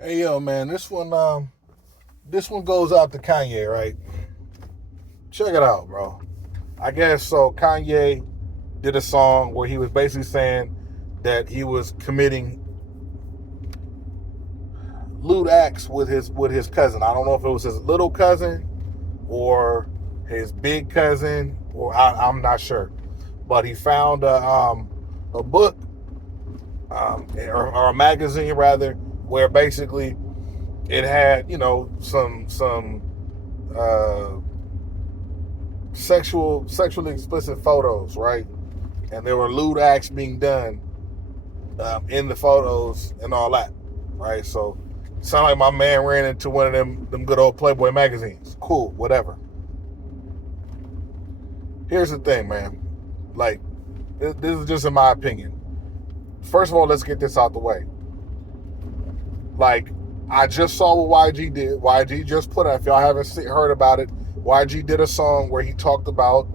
Hey yo, man, this one goes out to Kanye, right? Check it out, bro. I guess so. Kanye did a song where he was basically saying that he was committing lewd acts with his cousin. I don't know if it was his little cousin or his big cousin, or I'm not sure. But he found a book or a magazine rather, where basically it had some uh, sexually explicit photos, right? And there were lewd acts being done in the photos and all that, right? So, sound like my man ran into one of them good old Playboy magazines. Cool, whatever. Here's the thing, man. Like, this is just in my opinion. First of all, let's get this out the way. Like, I just saw what YG did. YG just put out. If y'all haven't heard about it, YG did a song where he talked about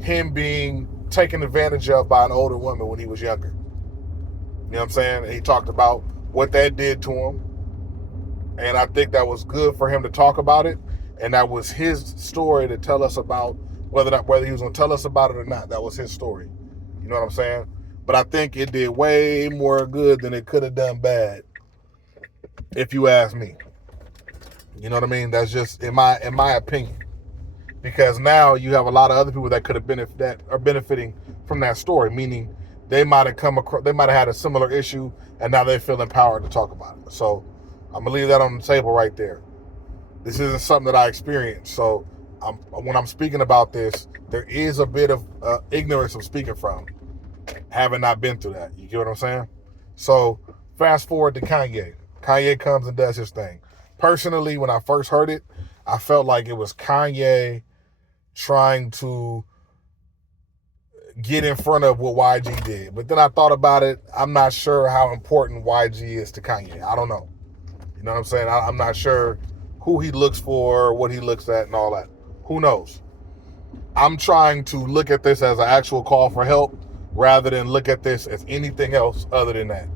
him being taken advantage of by an older woman when he was younger. You know what I'm saying? And he talked about what that did to him. And I think that was good for him to talk about it. And that was his story to tell us about whether he was going to tell us about it or not. That was his story. You know what I'm saying? But I think it did way more good than it could have done bad, if you ask me. You know what I mean? That's just in my opinion. Because now you have a lot of other people that could have that are benefiting from that story, meaning they might have had a similar issue, and now they feel empowered to talk about it. So I'm gonna leave that on the table right there. This isn't something that I experienced, so when I'm speaking about this, there is a bit of ignorance I'm speaking from, having not been through that. You get what I'm saying? So fast forward to Kanye. Kanye comes and does his thing. Personally, when I first heard it, I felt like it was Kanye trying to get in front of what YG did. But then I thought about it. I'm not sure how important YG is to Kanye. I don't know. You know what I'm saying? I'm not sure who he looks for, what he looks at, and all that. Who knows? I'm trying to look at this as an actual call for help rather than look at this as anything else other than that.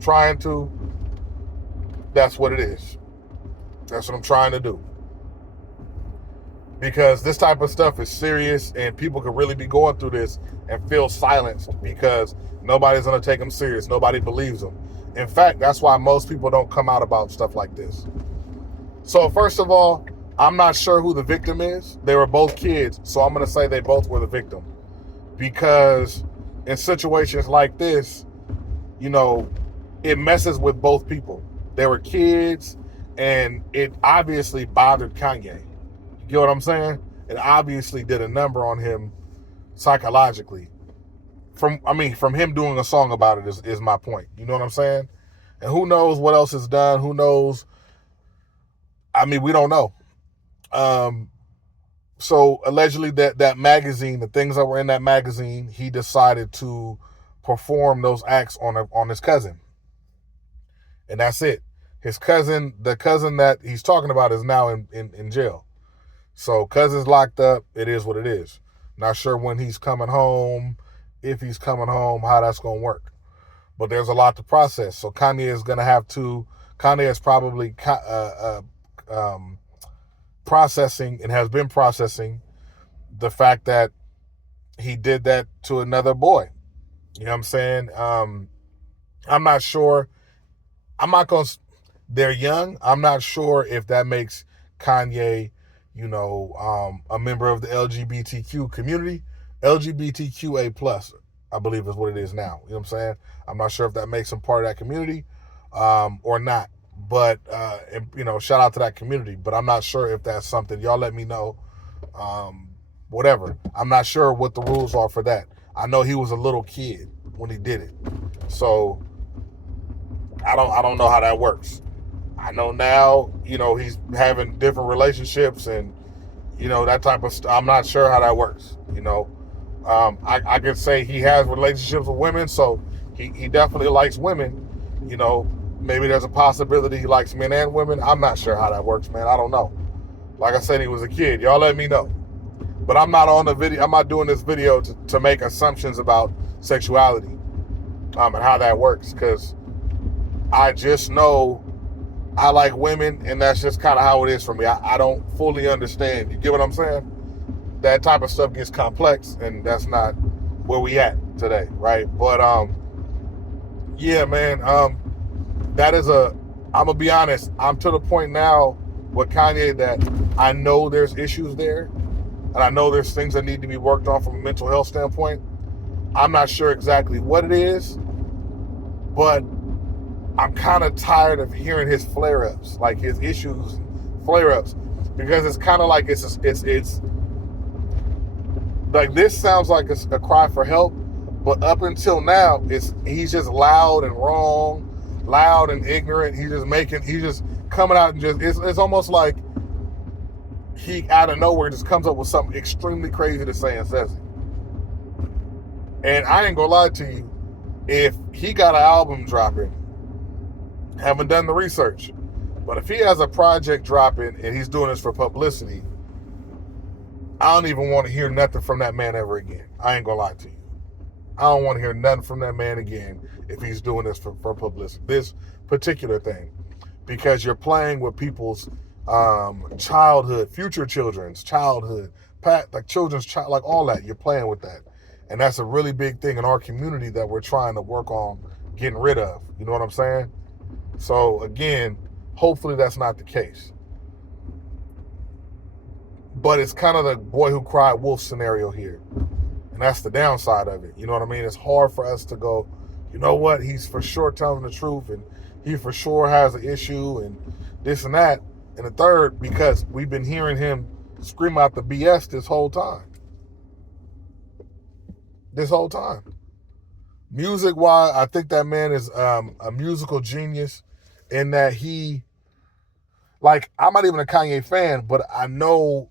Trying to, that's what it is. That's what I'm trying to do. Because this type of stuff is serious and people could really be going through this and feel silenced because nobody's going to take them serious. Nobody believes them. In fact, that's why most people don't come out about stuff like this. So first of all, I'm not sure who the victim is. They were both kids, so I'm going to say they both were the victim. Because in situations like this, it messes with both people. They were kids, and it obviously bothered Kanye. You get what I'm saying? It obviously did a number on him psychologically. From him doing a song about it is my point. You know what I'm saying? And who knows what else is done? Who knows? We don't know. So allegedly that magazine, the things that were in that magazine, he decided to perform those acts on his cousin. And that's it. His cousin, the cousin that he's talking about, is now in jail. So cousin's locked up. It is what it is. Not sure when he's coming home, if he's coming home, how that's going to work. But there's a lot to process. So Kanye is probably processing and has been processing the fact that he did that to another boy. You know what I'm saying? I'm not sure. They're young. I'm not sure if that makes Kanye, a member of the LGBTQ community. LGBTQA plus, I believe is what it is now. You know what I'm saying? I'm not sure if that makes him part of that community or not. But, shout out to that community. But I'm not sure if that's something. Y'all let me know. Whatever. I'm not sure what the rules are for that. I know he was a little kid when he did it. So I don't know how that works. I know now, he's having different relationships and, that type of stuff. I'm not sure how that works. I could say he has relationships with women, so he definitely likes women. Maybe there's a possibility he likes men and women. I'm not sure how that works, man. I don't know. Like I said, he was a kid. Y'all let me know. But I'm not on the video. I'm not doing this video to make assumptions about sexuality and how that works, because I just know I like women, and that's just kind of how it is for me. I don't fully understand. You get what I'm saying? That type of stuff gets complex, and that's not where we at today, right? But yeah, man. That is I'm gonna be honest. I'm to the point now with Kanye that I know there's issues there, and I know there's things that need to be worked on from a mental health standpoint. I'm not sure exactly what it is, but I'm kind of tired of hearing his flare-ups, like his issues, flare-ups, because it's kind of like it's like this sounds like it's a cry for help, but up until now, he's just loud and wrong, loud and ignorant. He's just coming out and it's almost like he out of nowhere just comes up with something extremely crazy to say and says it. And I ain't gonna lie to you, if he got an album dropping, haven't done the research, but if he has a project dropping and he's doing this for publicity, I don't even want to hear nothing from that man ever again. I ain't gonna lie to you. I don't want to hear nothing from that man again if he's doing this for publicity. This particular thing. Because you're playing with people's childhood, future children's childhood, children's child, like all that. You're playing with that. And that's a really big thing in our community that we're trying to work on getting rid of. You know what I'm saying? So again, hopefully that's not the case. But it's kind of the boy who cried wolf scenario here. And that's the downside of it. You know what I mean? It's hard for us to go, you know what? He's for sure telling the truth, and he for sure has an issue, and this and that. And the third, because we've been hearing him scream out the BS this whole time. Music-wise, I think that man is a musical genius in that he, like, I'm not even a Kanye fan, but I know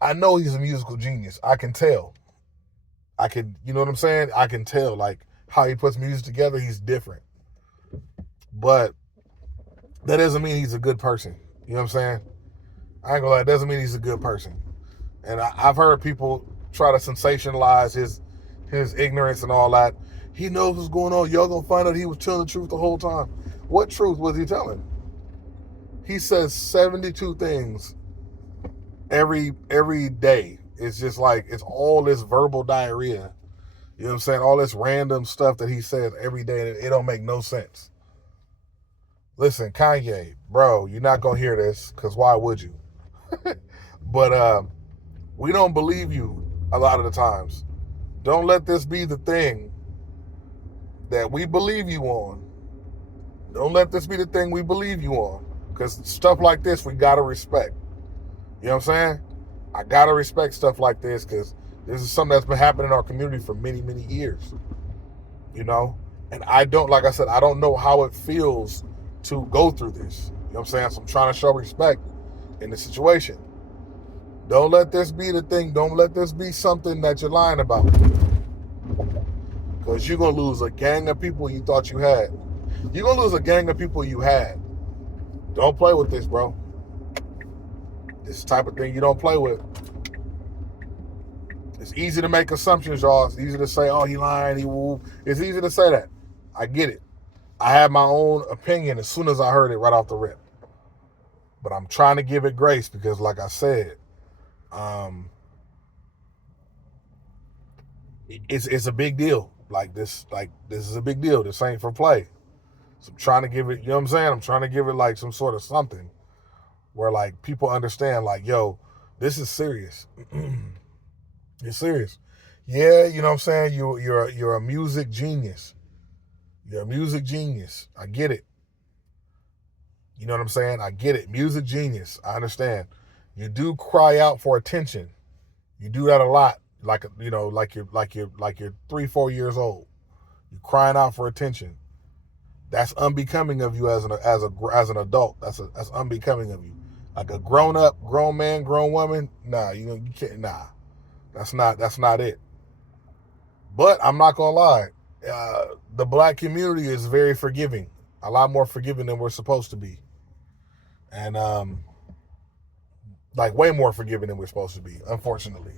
he's a musical genius. I can tell. You know what I'm saying? I can tell, like, how he puts music together, he's different. But that doesn't mean he's a good person. You know what I'm saying? I ain't gonna lie, it doesn't mean he's a good person. And I've heard people try to sensationalize his ignorance and all that. He knows what's going on. Y'all gonna find out he was telling the truth the whole time. What truth was he telling? He says 72 things every day. It's just like, it's all this verbal diarrhea. You know what I'm saying? All this random stuff that he says every day, and it don't make no sense. Listen, Kanye, bro, you're not going to hear this, because why would you? But we don't believe you a lot of the times. Don't let this be the thing that we believe you on. Don't let this be the thing we believe you on. Because stuff like this, we got to respect. You know what I'm saying? I got to respect stuff like this, because this is something that's been happening in our community for many, many years. You know? And like I said, I don't know how it feels to go through this. You know what I'm saying? So I'm trying to show respect in the situation. Don't let this be the thing. Don't let this be something that you're lying about. Because you're going to lose a gang of people you thought you had. You're going to lose a gang of people you had. Don't play with this, bro. This type of thing you don't play with. It's easy to make assumptions, y'all. It's easy to say, oh, he lying, he woo. It's easy to say that. I get it. I had my own opinion as soon as I heard it right off the rip. But I'm trying to give it grace because, like I said, it's a big deal. This is a big deal. This ain't for play. So I'm trying to give it, you know what I'm saying? I'm trying to give it like some sort of something where like people understand, like, yo, this is serious. It's serious. Yeah, you know what I'm saying? You're a music genius. You're a music genius. I get it. You know what I'm saying? I get it. Music genius. I understand. You do cry out for attention. You do that a lot. Like, you know, like you're 3-4 years old. You're crying out for attention. That's unbecoming of you as an adult. That's unbecoming of you. Like a grown man, grown woman. Nah, you can't. Nah, that's not it. But I'm not gonna lie. The black community is very forgiving. A lot more forgiving than we're supposed to be. And like way more forgiving than we're supposed to be, unfortunately.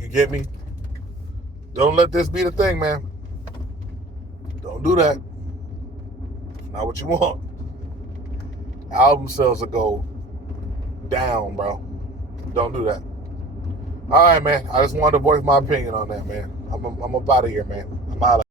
You get me? Don't let this be the thing, man. Don't do that. Not what you want. Album sales will go down, bro. Don't do that. All right, man. I just wanted to voice my opinion on that, man. I'm up out of here, man. I'm out of